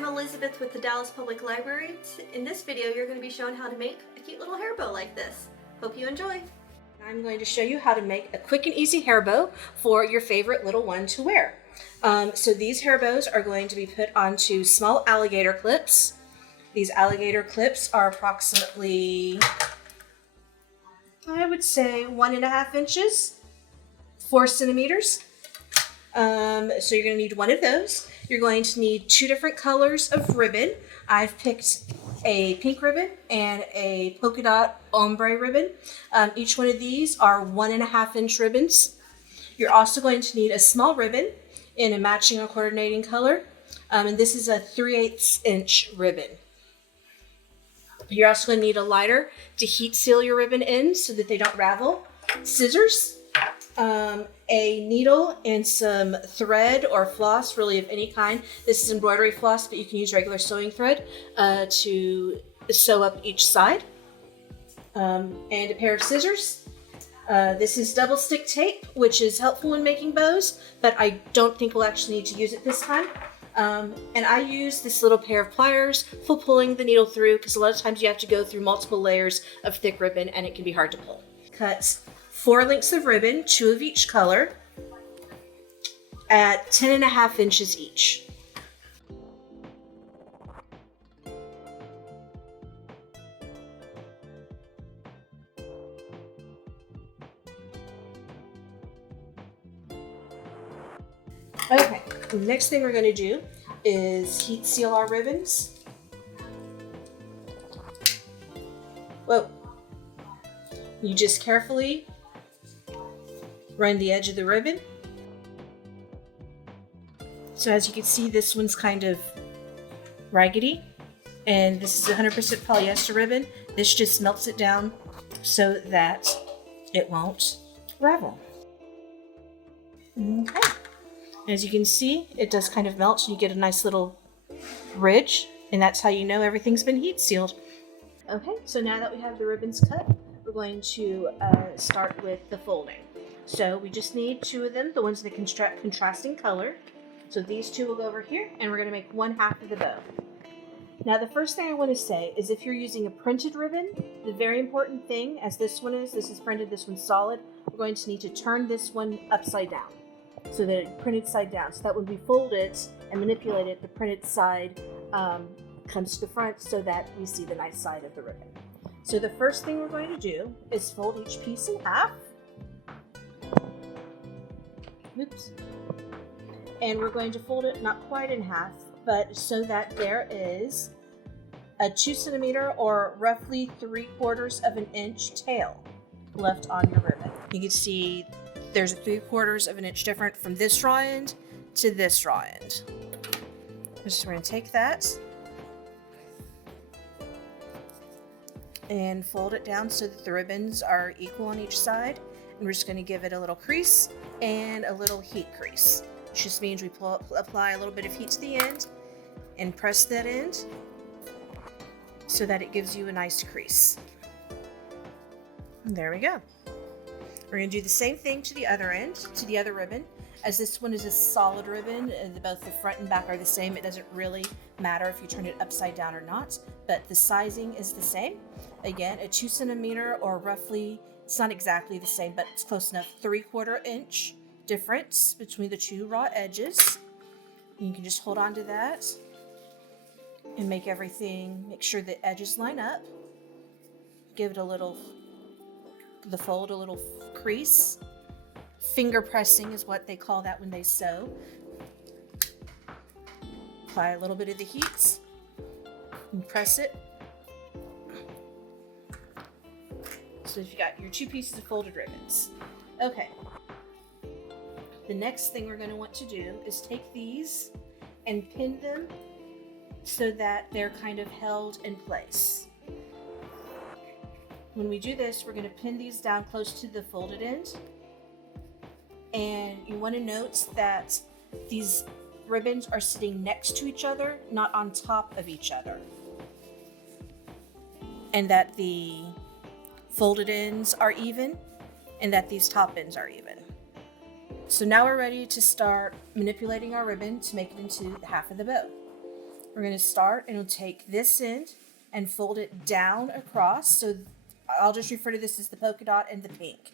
I'm Elizabeth with the Dallas Public Library. In this video, you're going to be shown how to make a cute little hair bow like this. Hope you enjoy. I'm going to show you how to make a quick and easy hair bow for your favorite little one to wear. So these hair bows are going to be put onto small alligator clips. These alligator clips are approximately, I would say, 1.5 inches, 4 centimeters. So you're going to need one of those. You're going to need 2 different colors of ribbon. I've picked a pink ribbon and a polka dot ombre ribbon. Each one of these are 1.5 inch ribbons. You're also going to need a small ribbon in a matching or coordinating color. And this is a 3/8 inch ribbon. You're also going to need a lighter to heat seal your ribbon ends so that they don't ravel. Scissors. A needle and some thread or floss, really of any kind. This is embroidery floss, but you can use regular sewing thread to sew up each side. And a pair of scissors. This is double stick tape, which is helpful in making bows, but I don't think we'll actually need to use it this time. And I use this little pair of pliers for pulling the needle through, because a lot of times you have to go through multiple layers of thick ribbon and it can be hard to pull. Cut 4 lengths of ribbon, 2 of each color, at 10.5 inches each. Okay, the next thing we're going to do is heat seal our ribbons. Whoa. You just carefully run the edge of the ribbon. So as you can see, this one's kind of raggedy, and this is 100% polyester ribbon. This just melts it down so that it won't ravel. Okay. As you can see, it does kind of melt, and you get a nice little ridge, and that's how you know everything's been heat sealed. Okay, so now that we have the ribbons cut, we're going to start with the folding. So we just need 2 of them, the ones in the contrasting color. So these 2 will go over here, and we're going to make 1/2 of the bow. Now the first thing I want to say is if you're using a printed ribbon, the very important thing, as this is printed, this one's solid, we're going to need to turn this one upside down so that it's printed side down. So that when we fold it and manipulate it, the printed side comes to the front so that we see the nice side of the ribbon. So the first thing we're going to do is fold each piece in half. Oops. And we're going to fold it not quite in half, but so that there is a 2 centimeter or roughly 3/4 of an inch tail left on your ribbon. You can see there's a 3/4 of an inch different from this raw end to this raw end. So we're going to take that and fold it down so that the ribbons are equal on each side. And we're just going to give it a little crease and a little heat crease, which just means we apply a little bit of heat to the end and press that end so that it gives you a nice crease. And there we go. We're going to do the same thing to the other end, to the other ribbon. As this one is a solid ribbon, both the front and back are the same. It doesn't really matter if you turn it upside down or not, but the sizing is the same. Again, a 2 centimeter or roughly, it's not exactly the same, but it's close enough, 3/4 inch difference between the 2 raw edges. And you can just hold on to that and make sure the edges line up. Give it the fold a little crease. Finger pressing is what they call that when they sew. Apply a little bit of the heat and press it. So you've got your 2 pieces of folded ribbons. Okay. The next thing we're going to want to do is take these and pin them so that they're kind of held in place. When we do this, we're going to pin these down close to the folded end. And you want to note that these ribbons are sitting next to each other, not on top of each other. And that the folded ends are even, and that these top ends are even. So now we're ready to start manipulating our ribbon to make it into half of the bow. we're going to start and we'll take this end and fold it down across. So I'll just refer to this as the polka dot and the pink.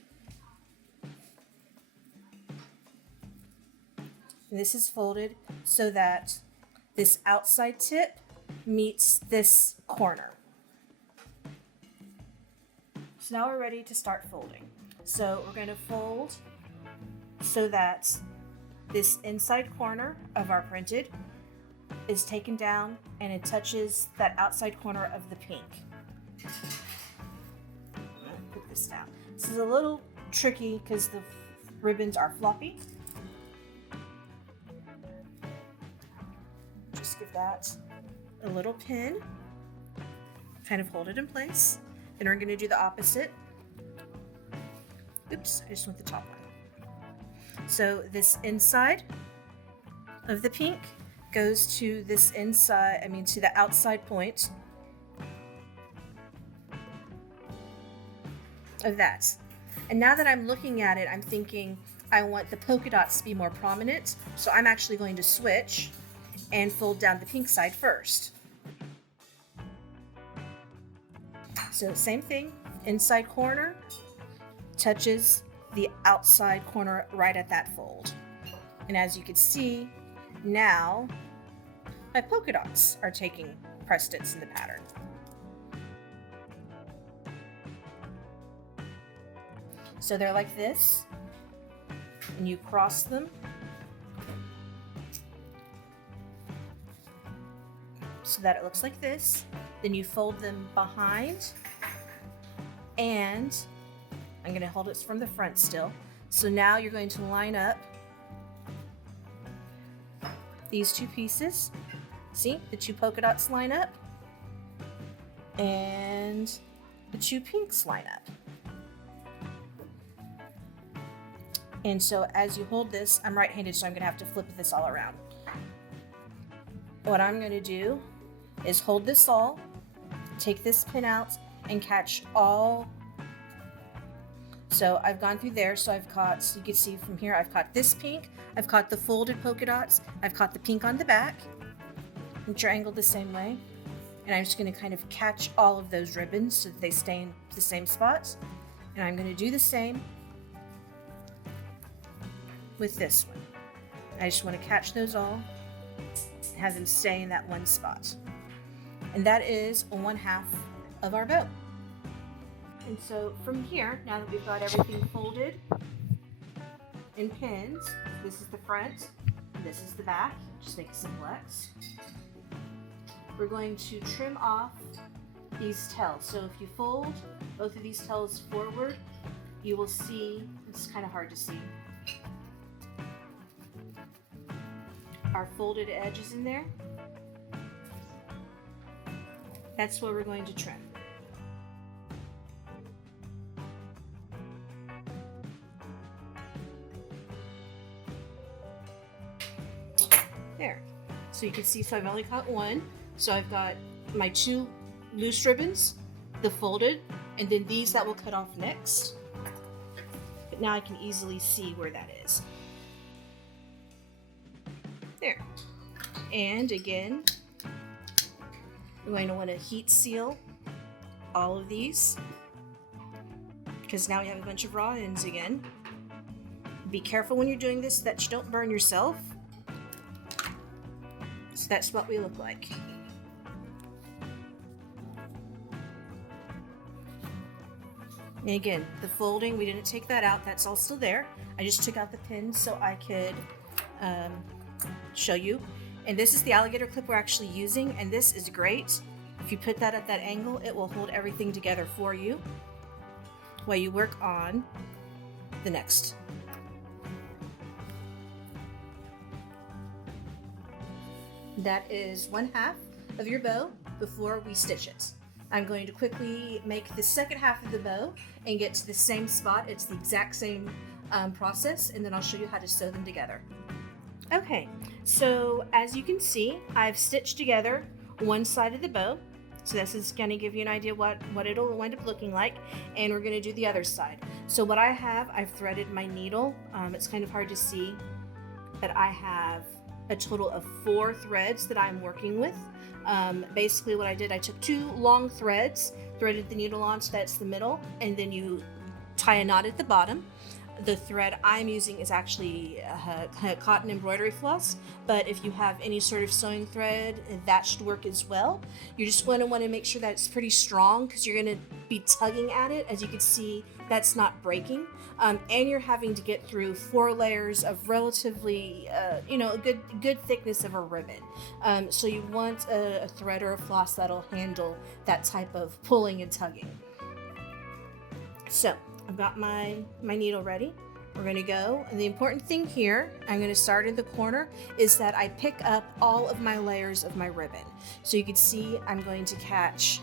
And this is folded so that this outside tip meets this corner. So now we're ready to start folding. So we're going to fold so that this inside corner of our printed is taken down and it touches that outside corner of the pink. I'm going to put this down. This is a little tricky because the ribbons are floppy. Just give that a little pin, kind of hold it in place. Then we're going to do the opposite. Oops, I just want the top one. So this inside of the pink goes to this inside, to the outside point of that. And now that I'm looking at it, I'm thinking I want the polka dots to be more prominent. So I'm actually going to switch and fold down the pink side first. So same thing, inside corner touches the outside corner right at that fold. And as you can see, now my polka dots are taking precedence in the pattern. So they're like this, and you cross them so that it looks like this. Then you fold them behind, and I'm going to hold it from the front still. So now you're going to line up these two pieces. See, the two polka dots line up, and the two pinks line up. And so as you hold this, I'm right-handed, so I'm going to have to flip this all around. What I'm going to do is hold this all, take this pin out, and catch all. So I've gone through there, so I've caught, so you can see from here, I've caught this pink, I've caught the folded polka dots, I've caught the pink on the back, and triangled the same way. And I'm just going to kind of catch all of those ribbons so that they stay in the same spots. And I'm going to do the same with this one. I just want to catch those all, have them stay in that one spot. And that is 1/2 of our bow. And so from here, now that we've got everything folded in pins, this is the front, and this is the back, just make a simple X. We're going to trim off these tails. So if you fold both of these tails forward, you will see, it's kind of hard to see, our folded edges in there. That's what we're going to trim. There. So you can see, so I've only caught one. So I've got my two loose ribbons, the folded, and then these that will cut off next. But now I can easily see where that is. There. And again, you're going to want to heat seal all of these, because now we have a bunch of raw ends again. Be careful when you're doing this that you don't burn yourself. So that's what we look like. And again, the folding, we didn't take that out, that's all still there. I just took out the pin so I could show you. And this is the alligator clip we're actually using, and this is great. If you put that at that angle, it will hold everything together for you while you work on the next. That is 1/2 of your bow before we stitch it. I'm going to quickly make the second half of the bow and get to the same spot. It's the exact same process, and then I'll show you how to sew them together. Okay, so as you can see, I've stitched together one side of the bow. So this is going to give you an idea what it'll wind up looking like, and we're going to do the other side. So what I have, I've threaded my needle. It's kind of hard to see, but I have a total of 4 threads that I'm working with. Basically what I did, I took 2 long threads, threaded the needle on so that's the middle, and then you tie a knot at the bottom. The thread I'm using is actually cotton embroidery floss, but if you have any sort of sewing thread, that should work as well. You're just going to want to make sure that it's pretty strong because you're going to be tugging at it. As you can see, that's not breaking. And you're having to get through 4 layers of relatively, a good thickness of a ribbon. So you want a thread or a floss that'll handle that type of pulling and tugging. So I've got my needle ready. We're going to go, and the important thing here, I'm going to start in the corner, is that I pick up all of my layers of my ribbon. So you can see I'm going to catch,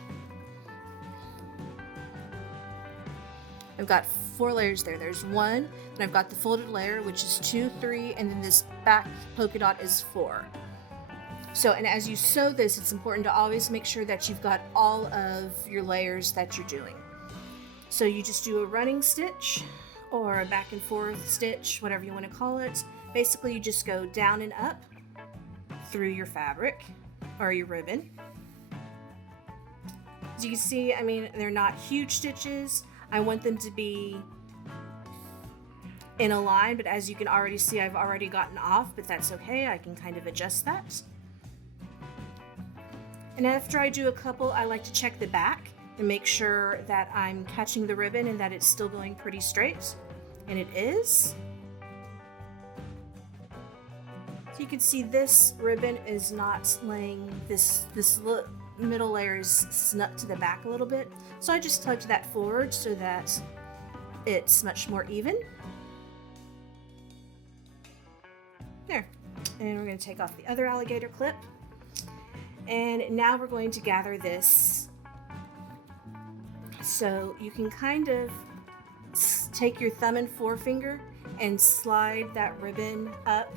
I've got 4 layers there. There's 1, and I've got the folded layer, which is 2, 3, and then this back polka dot is 4. So, and as you sew this, it's important to always make sure that you've got all of your layers that you're doing. So you just do a running stitch or a back and forth stitch, whatever you want to call it. Basically, you just go down and up through your fabric or your ribbon. As you can see, I mean, they're not huge stitches. I want them to be in a line, but as you can already see, I've already gotten off, but that's okay. I can kind of adjust that. And after I do a couple, I like to check the back and make sure that I'm catching the ribbon and that it's still going pretty straight. And it is. So you can see this ribbon is not laying, this middle layer is snuck to the back a little bit. So I just tugged that forward so that it's much more even. There. And we're going to take off the other alligator clip. And now we're going to gather this. So you can kind of take your thumb and forefinger and slide that ribbon up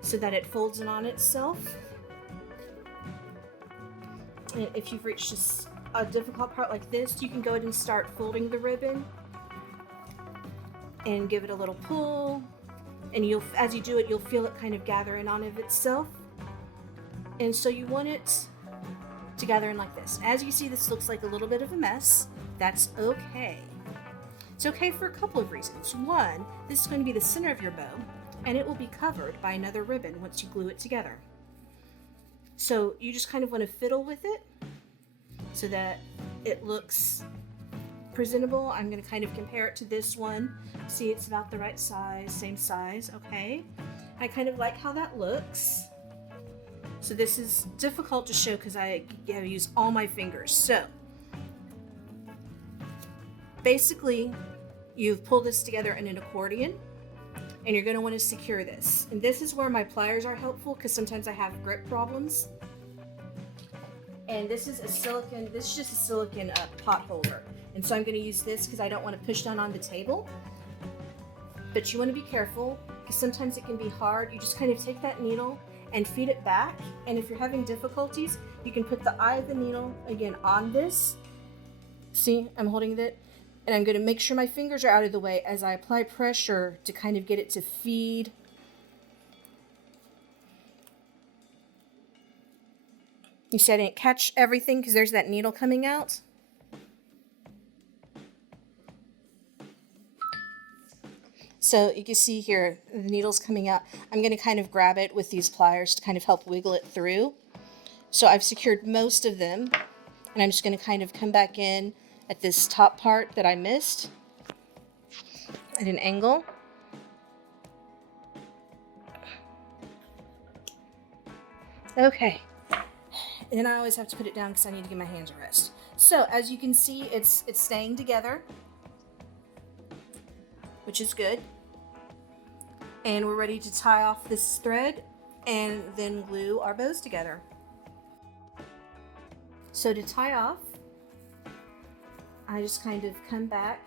so that it folds in on itself. And if you've reached a difficult part like this, you can go ahead and start folding the ribbon and give it a little pull. And as you do it, you'll feel it kind of gather in on of itself. And so you want it to gather in like this. As you see, this looks like a little bit of a mess. That's okay. It's okay for a couple of reasons. One, this is going to be the center of your bow, and it will be covered by another ribbon once you glue it together. So you just kind of want to fiddle with it so that it looks presentable. I'm going to kind of compare it to this one. See, it's about the right size, same size, okay. I kind of like how that looks. So this is difficult to show because I have to use all my fingers. So basically, you've pulled this together in an accordion, and you're going to want to secure this. And this is where my pliers are helpful because sometimes I have grip problems. And this is just a silicone pot holder. And so I'm going to use this because I don't want to push down on the table. But you want to be careful because sometimes it can be hard. You just kind of take that needle and feed it back. And if you're having difficulties, you can put the eye of the needle again on this. See, I'm holding it. And I'm going to make sure my fingers are out of the way as I apply pressure to kind of get it to feed. You see I didn't catch everything because there's that needle coming out. So you can see here, the needle's coming out. I'm going to kind of grab it with these pliers to kind of help wiggle it through. So I've secured most of them, and I'm just going to kind of come back in at this top part that I missed at an angle. Okay. And then I always have to put it down because I need to give my hands a rest. So as you can see, it's staying together, which is good. And we're ready to tie off this thread and then glue our bows together. So to tie off, I just kind of come back,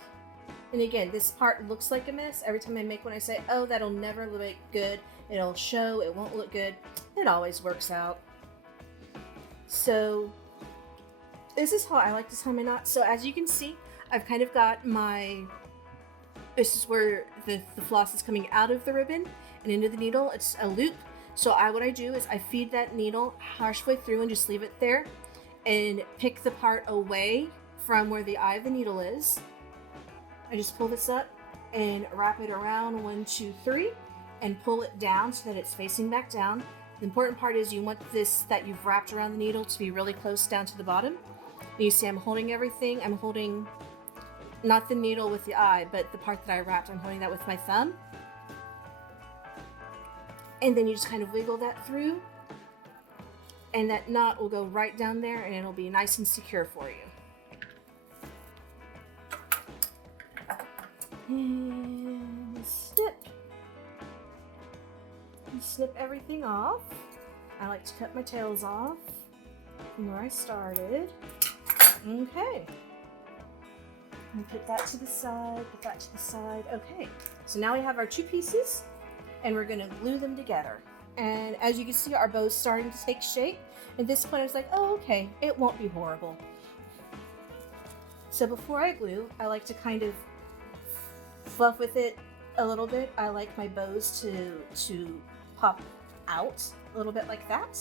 and again, this part looks like a mess. Every time I make one, I say, oh, that'll never look good. It'll show, it won't look good. It always works out. So this is how I like to tie my knot. So as you can see, I've kind of got this is where the floss is coming out of the ribbon and into the needle. It's a loop. So what I do is I feed that needle halfway through and just leave it there and pick the part away from where the eye of the needle is. I just pull this up and wrap it around 1, 2, 3 and pull it down so that it's facing back down. The important part is you want this that you've wrapped around the needle to be really close down to the bottom. And you see I'm holding everything. I'm holding not the needle with the eye, but the part that I wrapped. I'm holding that with my thumb. And then you just kind of wiggle that through, and that knot will go right down there and it'll be nice and secure for you. And snip. And snip everything off. I like to cut my tails off from where I started. Okay. And put that to the side, put that to the side. Okay, so now we have our 2 pieces and we're gonna glue them together. And as you can see, our bow's starting to take shape. At this point, I was like, oh, okay, it won't be horrible. So before I glue, I like to kind of fluff with it a little bit. I like my bows to pop out a little bit like that.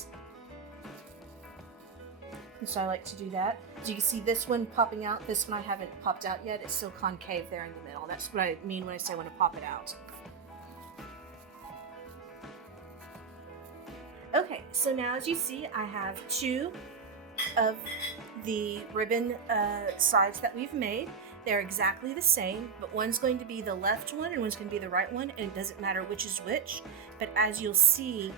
And so I like to do that. As you can see, this one popping out, this one I haven't popped out yet. It's still concave there in the middle. That's what I mean when I say I want to pop it out. Okay, so now as you see, I have 2 of the ribbon sides that we've made. They're exactly the same, but one's going to be the left one and one's going to be the right one, and it doesn't matter which is which. But as you'll see,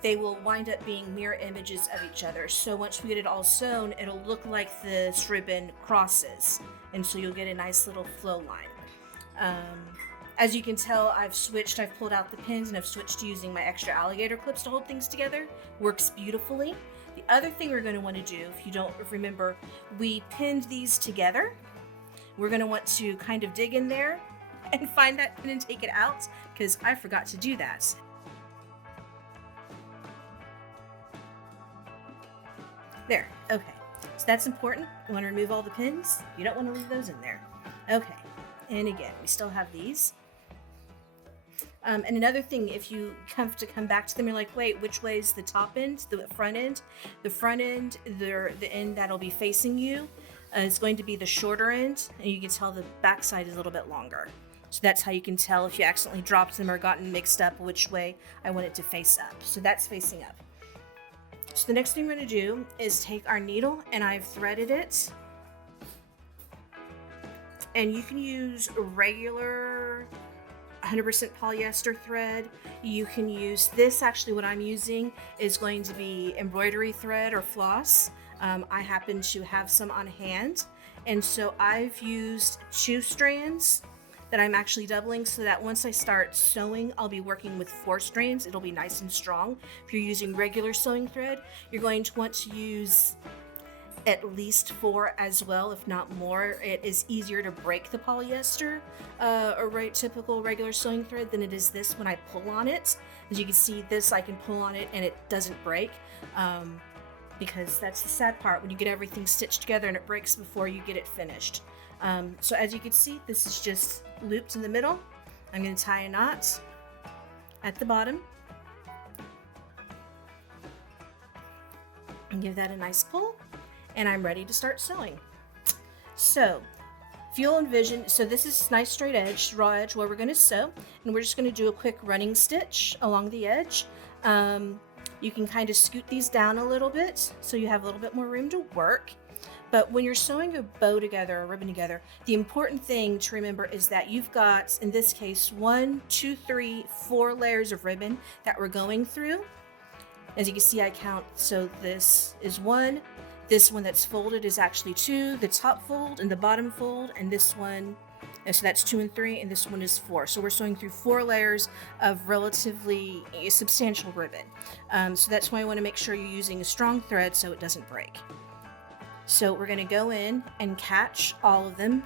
they will wind up being mirror images of each other. So once we get it all sewn, it'll look like this ribbon crosses, and so you'll get a nice little flow line. As you can tell, I've pulled out the pins and I've switched to using my extra alligator clips to hold things together. Works beautifully. The other thing we're going to want to do, if you don't remember, we pinned these together. We're going to want to kind of dig in there and find that pin and take it out, because I forgot to do that. There, okay. So that's important. You want to remove all the pins. You don't want to leave those in there. Okay, and again, we still have these. And another thing, if you have to come back to them, you're like, wait, which way is the top end, the front end? The front end, the end that'll be facing you is going to be the shorter end, and you can tell the back side is a little bit longer. So that's how you can tell if you accidentally dropped them or gotten mixed up which way I want it to face up. So that's facing up. So the next thing we're going to do is take our needle, and I've threaded it. And you can use regular 100% polyester thread. You can use this. Actually, what I'm using is going to be embroidery thread or floss. I happen to have some on hand, and so I've used 2 strands that I'm actually doubling, so that once I start sewing, I'll be working with 4 strands. It'll be nice and strong. If you're using regular sewing thread, you're going to want to use at least 4 as well, if not more. It is easier to break the polyester or typical regular sewing thread than it is this when I pull on it. As you can see, this I can pull on it and it doesn't break, because that's the sad part when you get everything stitched together and it breaks before you get it finished. So as you can see, this is just looped in the middle. I'm going to tie a knot at the bottom and give that a nice pull, and I'm ready to start sewing. So if you'll envision, so this is nice straight edge, raw edge where we're going to sew, and we're just going to do a quick running stitch along the edge. You can kind of scoot these down a little bit so you have a little bit more room to work. But when you're sewing a bow together, a ribbon together, the important thing to remember is that you've got, in this case, 1, 2, 3, 4 layers of ribbon that we're going through. As you can see, I count, so this is 1, this one that's folded is actually 2, the top fold and the bottom fold, and this one, and so that's 2 and 3, and this one is 4. So we're sewing through 4 layers of relatively substantial ribbon. So that's why I want to make sure you're using a strong thread so it doesn't break. So we're going to go in and catch all of them.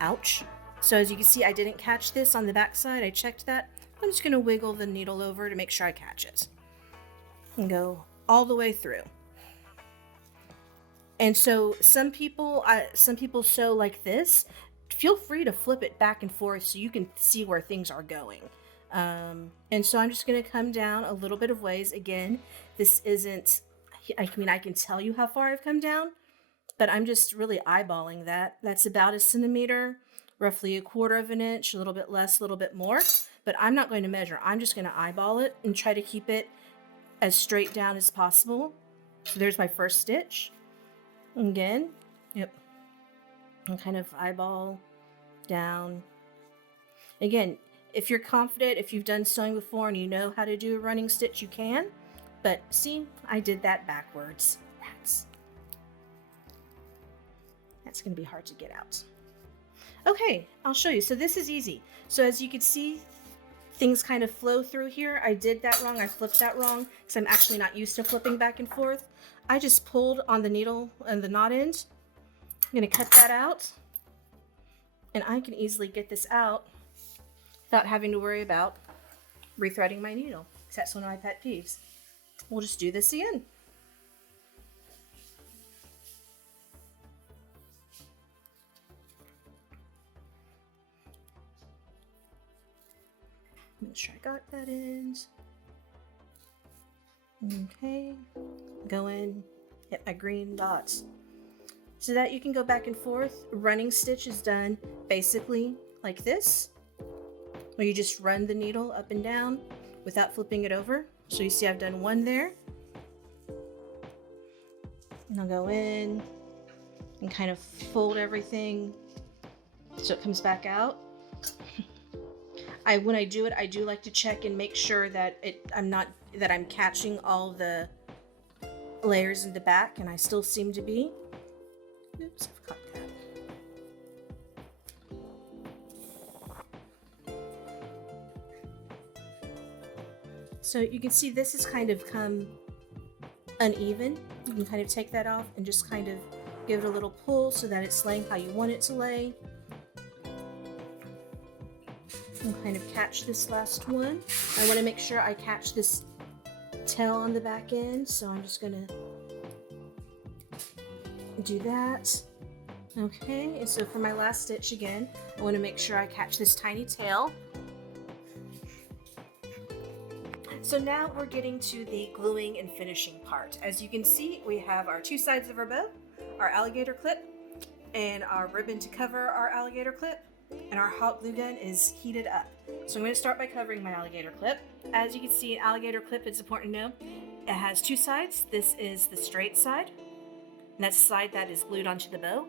Ouch. So as you can see, I didn't catch this on the back side. I checked that. I'm just going to wiggle the needle over to make sure I catch it. And go all the way through. And so some people sew like this. Feel free to flip it back and forth so you can see where things are going. And so I'm just going to come down a little bit of ways. Again, this isn't, I mean, I can tell you how far I've come down, but I'm just really eyeballing that. That's about a centimeter, roughly 1/4 of an inch, a little bit less, a little bit more, but I'm not going to measure. I'm just going to eyeball it and try to keep it as straight down as possible. So there's my first stitch. Again, yep, and kind of eyeball down. Again, if you're confident, if you've done sewing before and you know how to do a running stitch, you can. But see, I did that backwards. That's going to be hard to get out. Okay, I'll show you. So this is easy. So as you can see, things kind of flow through here. I did that wrong. I flipped that wrong because I'm actually not used to flipping back and forth. I just pulled on the needle and the knot end. I'm going to cut that out. And I can easily get this out without having to worry about rethreading my needle. That's one of my pet peeves. We'll just do this again. Make sure I got that end. Okay, go in, hit my green dots. So that you can go back and forth. Running stitch is done basically like this, where you just run the needle up and down without flipping it over. So you see I've done one there. And I'll go in and kind of fold everything so it comes back out. When I do it, I do like to check and make sure that I'm catching all the layers in the back, and I still seem to be. Oops, I've caught that. So you can see this has kind of come uneven. You can kind of take that off and just kind of give it a little pull so that it's laying how you want it to lay. And kind of catch this last one. I want to make sure I catch this tail on the back end, so I'm just gonna do that. Okay, and so for my last stitch again, I want to make sure I catch this tiny tail. So now we're getting to the gluing and finishing part. As you can see, we have our two sides of our bow, our alligator clip, and our ribbon to cover our alligator clip, and our hot glue gun is heated up. So I'm going to start by covering my alligator clip. As you can see, an alligator clip, it's important to know, it has two sides. This is the straight side, and that's the side that is glued onto the bow.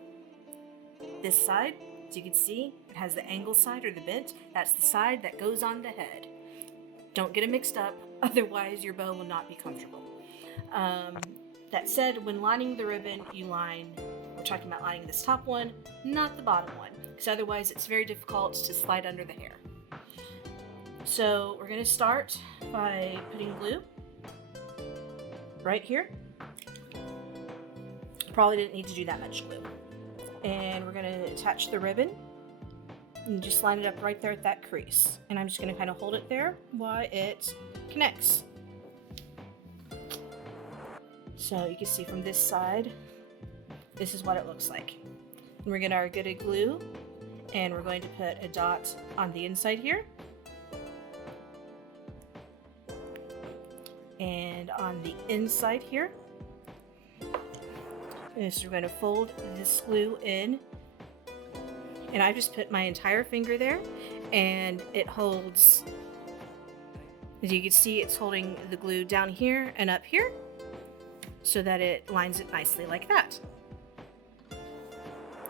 This side, as you can see, it has the angle side or the bent. That's the side that goes on the head. Don't get it mixed up, otherwise your bow will not be comfortable. That said, when lining the ribbon, you line, we're talking about lining this top one, not the bottom one, because otherwise it's very difficult to slide under the hair. So we're going to start by putting glue right here. Probably didn't need to do that much glue. And we're going to attach the ribbon and just line it up right there at that crease. And I'm just going to kind of hold it there while it connects. So you can see from this side, this is what it looks like. And we're going to get a glue, and we're going to put a dot on the inside here. And on the inside here. And so we're going to fold this glue in. And I just put my entire finger there, and it holds, as you can see, it's holding the glue down here and up here so that it lines it nicely like that.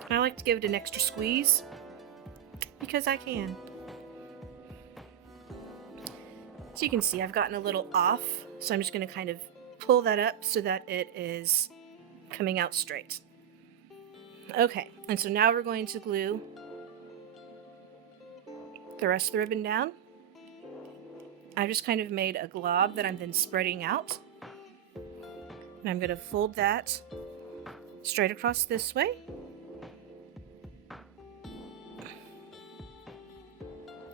I like to give it an extra squeeze because I can. So you can see I've gotten a little off, so I'm just going to kind of pull that up so that it is coming out straight. Okay, and so now we're going to glue the rest of the ribbon down. I've just kind of made a glob that I'm then spreading out. And I'm going to fold that straight across this way.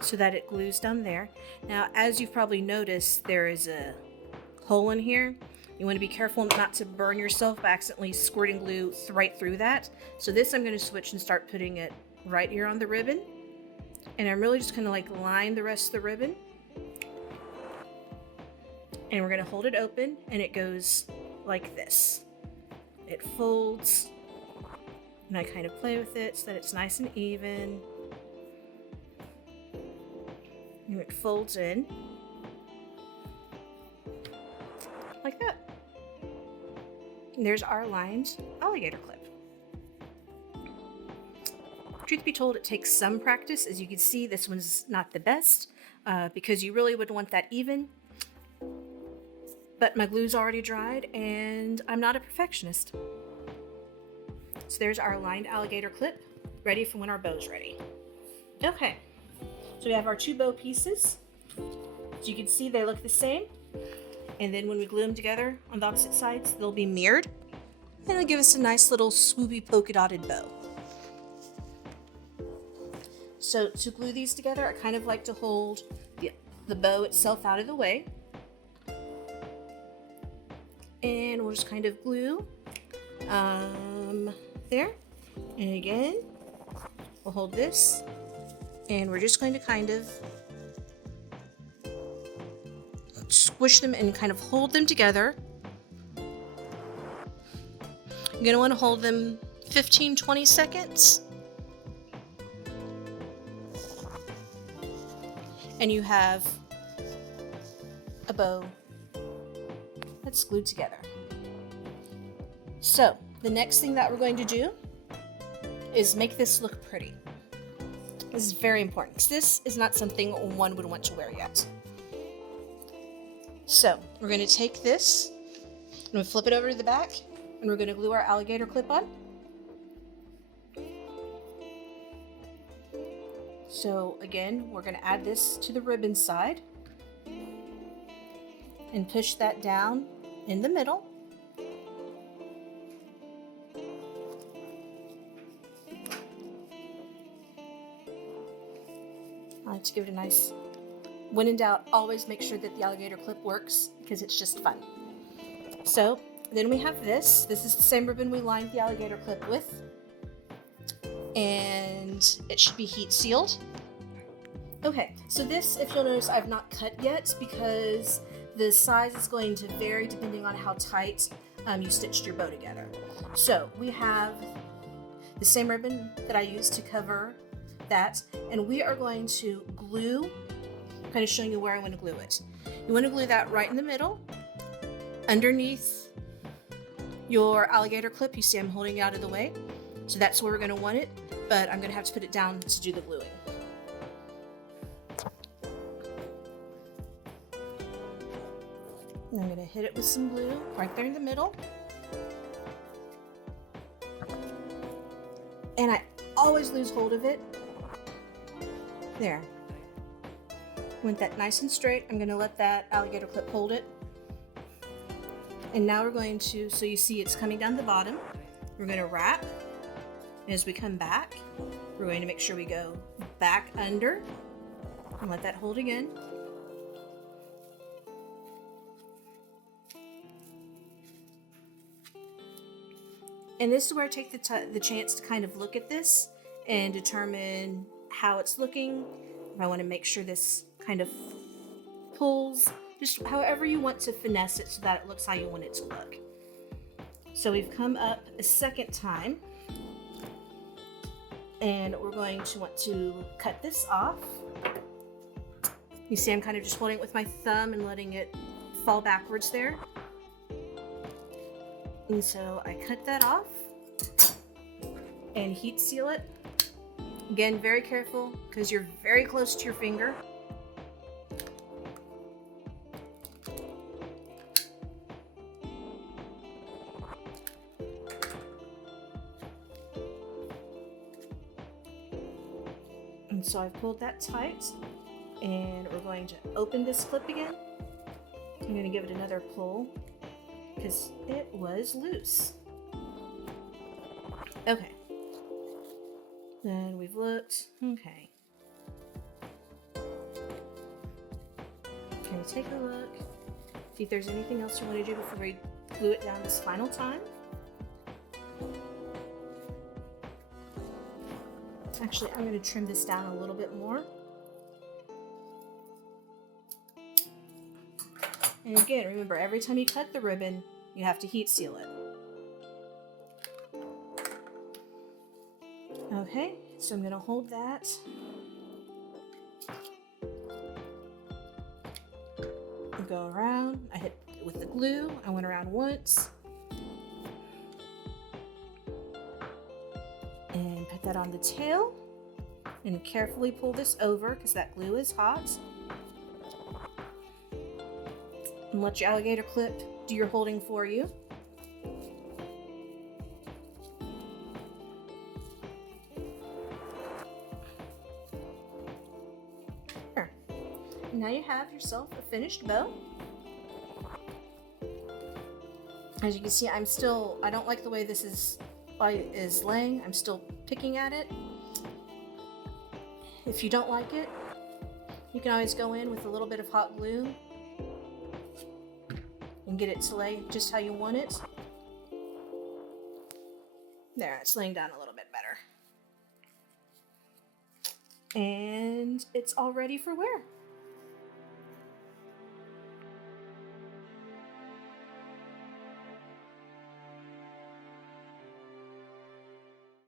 So that it glues down there. Now, as you've probably noticed, there is a hole in here. You want to be careful not to burn yourself by accidentally squirting glue right through that. So this I'm going to switch and start putting it right here on the ribbon. And I'm really just going to like line the rest of the ribbon And we're going to hold it open, and it goes like this. It folds, and I kind of play with it so that it's nice and even. And it folds in like that. And there's our lined alligator clip. Truth be told, it takes some practice. As you can see, this one's not the best because you really would want that even. But my glue's already dried and I'm not a perfectionist. So there's our lined alligator clip, ready for when our bow's ready. Okay, so we have our 2 bow pieces. As you can see, they look the same. And then when we glue them together on the opposite sides, they'll be mirrored. And it'll give us a nice little swoopy polka dotted bow. So to glue these together, I kind of like to hold the bow itself out of the way. And we'll just kind of glue there. And again, we'll hold this. And we're just going to kind of squish them and kind of hold them together. You're going to want to hold them 15-20 seconds. And you have a bow that's glued together. So the next thing that we're going to do is make this look pretty. This is very important because this is not something one would want to wear yet. So we're going to take this and we'll flip it over to the back and we're going to glue our alligator clip on. So again, we're going to add this to the ribbon side and push that down in the middle. I like to give it a nice, when in doubt, always make sure that the alligator clip works because it's just fun. So then we have this. This is the same ribbon we lined the alligator clip with. And it should be heat sealed. Okay, so this, if you'll notice, I've not cut yet because the size is going to vary depending on how tight you stitched your bow together. So we have the same ribbon that I used to cover that, and we are going to glue, kind of showing you where I want to glue it. You want to glue that right in the middle, underneath your alligator clip. You see I'm holding it out of the way, so that's where we're going to want it, but I'm going to have to put it down to do the gluing. And I'm going to hit it with some glue right there in the middle. And I always lose hold of it. There. Want that nice and straight. I'm going to let that alligator clip hold it. And now we're going to, so you see it's coming down the bottom. We're going to wrap. And as we come back, we're going to make sure we go back under and let that hold again. And this is where I take the chance to kind of look at this and determine how it's looking. If I want to make sure this kind of pulls, just however you want to finesse it so that it looks how you want it to look. So we've come up a second time and we're going to want to cut this off. You see I'm kind of just holding it with my thumb and letting it fall backwards there. And so I cut that off and heat seal it. Again, very careful because you're very close to your finger. And so I've pulled that tight and we're going to open this clip again. I'm going to give it another pull because it was loose. Okay. Then we've looked. Okay. Can we take a look? See if there's anything else you want to do before we glue it down this final time. Actually, I'm going to trim this down a little bit more. And again, remember, every time you cut the ribbon, you have to heat seal it. Okay, so I'm going to hold that. And go around. I hit with the glue. I went around once. And put that on the tail. And carefully pull this over because that glue is hot. And let your alligator clip do your holding for you. There. Now you have yourself a finished bow. As you can see, I don't like the way this is laying. I'm still picking at it. If you don't like it, you can always go in with a little bit of hot glue and get it to lay just how you want it. There, it's laying down a little bit better. And it's all ready for wear.